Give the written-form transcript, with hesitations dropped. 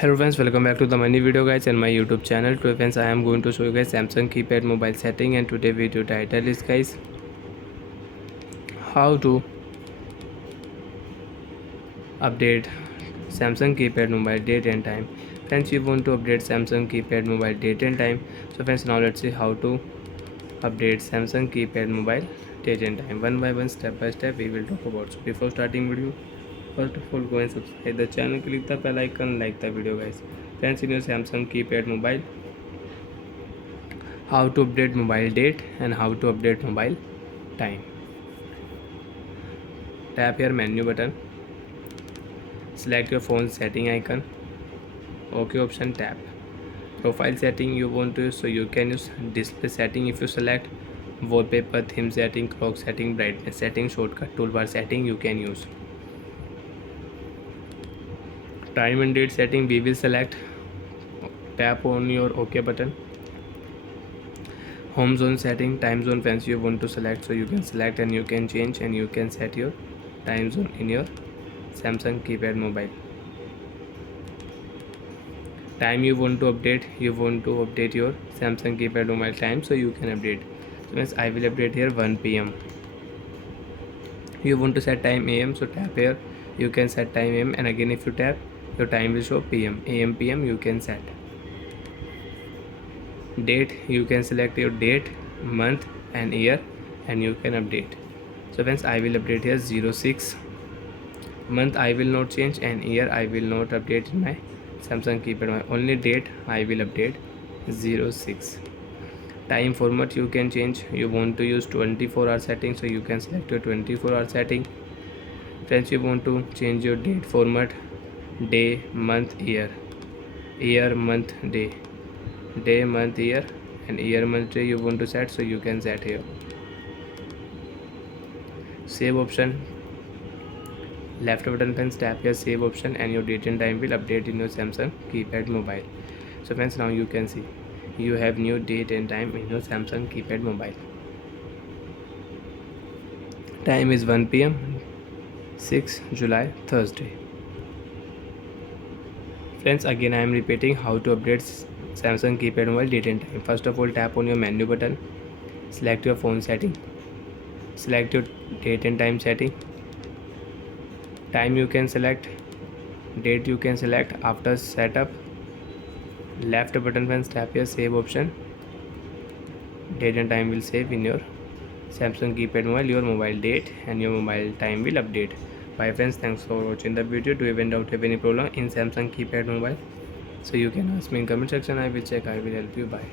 Hello friends, welcome back to the money video guys and my YouTube channel. Today friends, I am going to show you guys Samsung keypad mobile setting, and today video title is guys how to update Samsung keypad mobile date and time. Friends, you want to update Samsung keypad mobile date and time. So friends, now let's see how to update Samsung keypad mobile date and time. One by one, step by step we will talk about. So before starting video, first of all, go and subscribe the channel, click the bell icon, like the video guys. Friends, in your Samsung keypad mobile, how to update mobile date and how to update mobile time. Tap your menu button, select your phone setting icon, OK option, tap profile setting you want to use, so you can use display setting. If you select wallpaper, theme setting, clock setting, brightness setting, shortcut toolbar setting, you can use time and date setting. We will select, tap on your OK button. Home zone setting, time zone fence you want to select, so you can select and you can change and you can set your time zone in your Samsung keypad mobile. Time you want to update your Samsung keypad mobile time, so you can update. So means I will update here 1 p.m. You want to set time AM, so tap here, you can set time AM, and again if you tap, your time will show PM. AM PM you can set. Date, you can select your date, month and year, and you can update. So friends, I will update here 06. Month I will not change and year I will not update in my Samsung keypad. Only date I will update 06. Time format you can change. You want to use 24-hour setting, so you can select your 24-hour setting. Friends, you want to change your date format, day, month, year, year, month, day, day, month, year, and year, month, day you want to set, so you can set here. Save option, left button, friends, tap your save option and your date and time will update in your Samsung keypad mobile. So friends, now you can see you have new date and time in your Samsung keypad mobile. Time is 1 p.m. 6 July Thursday. Friends, again I am repeating how to update Samsung keypad mobile date and time. First of all, tap on your menu button, select your phone setting, select your date and time setting. Time you can select, date you can select. After setup, left button, friends, tap your save option. Date and time will save in your Samsung keypad mobile. Your mobile date and your mobile time will update. Bye friends, thanks for watching the video. Do you even doubt have any problem in Samsung keypad mobile, so you can ask me in comment section. I will check, I will help you. Bye.